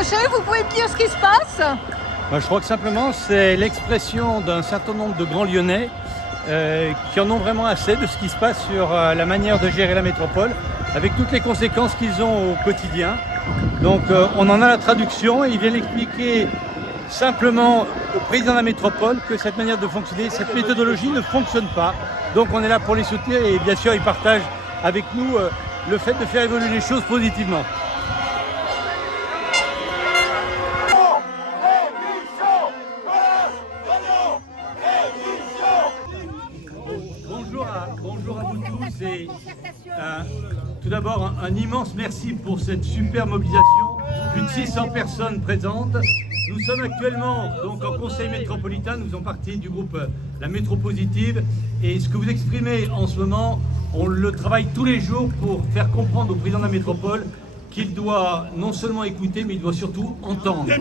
Rocher, vous pouvez me dire ce qui se passe? Je crois que simplement c'est l'expression d'un certain nombre de grands Lyonnais qui en ont vraiment assez de ce qui se passe sur la manière de gérer la métropole, avec toutes les conséquences qu'ils ont au quotidien. Donc on en a la traduction et ils viennent expliquer simplement au président de la métropole que cette manière de fonctionner, cette méthodologie ne fonctionne pas. Donc on est là pour les soutenir et bien sûr ils partagent avec nous le fait de faire évoluer les choses positivement. Bonjour à vous tous et tout d'abord un immense merci pour cette super mobilisation, plus de 600 personnes présentes. Nous sommes actuellement donc en conseil métropolitain, nous faisons partie du groupe La Métro Positive et ce que vous exprimez en ce moment, on le travaille tous les jours pour faire comprendre au président de la métropole qu'il doit non seulement écouter mais il doit surtout entendre. Et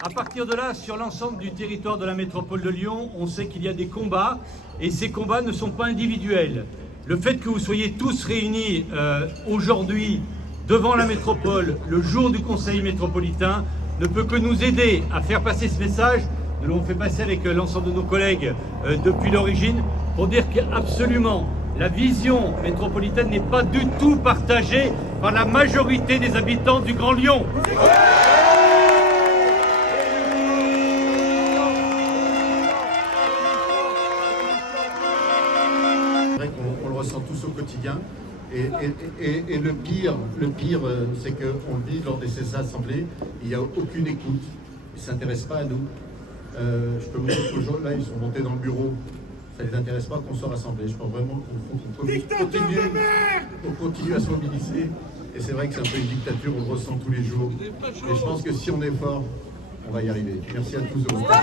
à partir de là, sur l'ensemble du territoire de la métropole de Lyon, on sait qu'il y a des combats et ces combats ne sont pas individuels. Le fait que vous soyez tous réunis aujourd'hui devant la métropole, le jour du conseil métropolitain, ne peut que nous aider à faire passer ce message. Nous l'avons fait passer avec l'ensemble de nos collègues depuis l'origine pour dire qu'absolument la vision métropolitaine n'est pas du tout partagée par la majorité des habitants du Grand Lyon. On le ressent tous au quotidien et le pire c'est qu'on le dit lors de ces assemblées, il n'y a aucune écoute, ils ne s'intéressent pas à nous. Je peux vous dire qu'aujourd'hui là ils sont montés dans le bureau, ça ne les intéresse pas qu'on soit rassemblés. Je pense vraiment qu'on continue à se mobiliser et c'est vrai que c'est un peu une dictature, on le ressent tous les jours et je pense que si on est fort, on va y arriver. Merci à tous de votre travail.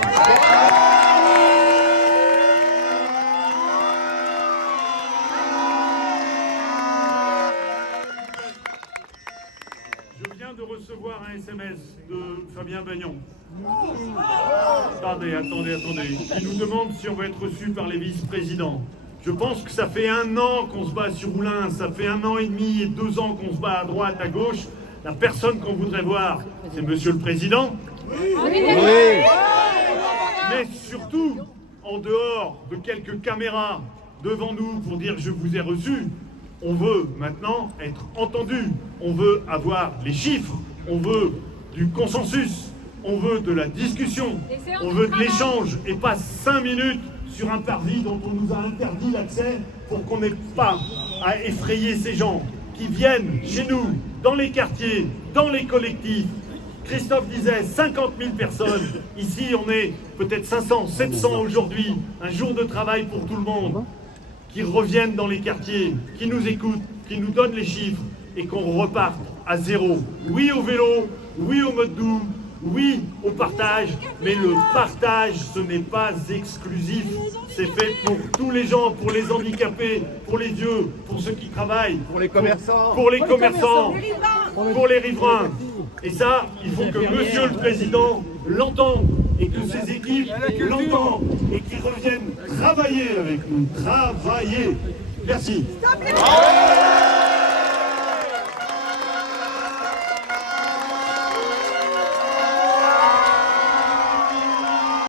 Je viens de recevoir un SMS de Fabien Bagnon. Attendez. Il nous demande si on va être reçu par les vice-présidents. Je pense que ça fait 1 an qu'on se bat sur Moulins, ça fait 1 an et demi et 2 ans qu'on se bat à droite, à gauche. La personne qu'on voudrait voir, c'est Monsieur le Président. Oui. Mais surtout, en dehors de quelques caméras devant nous pour dire « je vous ai reçu », on veut maintenant être entendu, on veut avoir les chiffres, on veut du consensus, on veut de la discussion, on veut de l'échange et pas 5 minutes sur un parvis dont on nous a interdit l'accès pour qu'on n'ait pas à effrayer ces gens qui viennent chez nous, dans les quartiers, dans les collectifs. Christophe disait 50 000 personnes, ici on est peut-être 500, 700 aujourd'hui, un jour de travail pour tout le monde. Qui reviennent dans les quartiers, qui nous écoutent, qui nous donnent les chiffres et qu'on reparte à zéro. Oui au vélo, oui au mode doux, oui au partage, mais le partage ce n'est pas exclusif. C'est fait pour tous les gens, pour les handicapés, pour les vieux, pour ceux qui travaillent, Pour les commerçants, pour les commerçants, pour les riverains. Et ça, il faut que Monsieur le Président l'entende et que ses équipes l'entendent et qu'ils reviennent travailler avec nous. Travailler. Merci.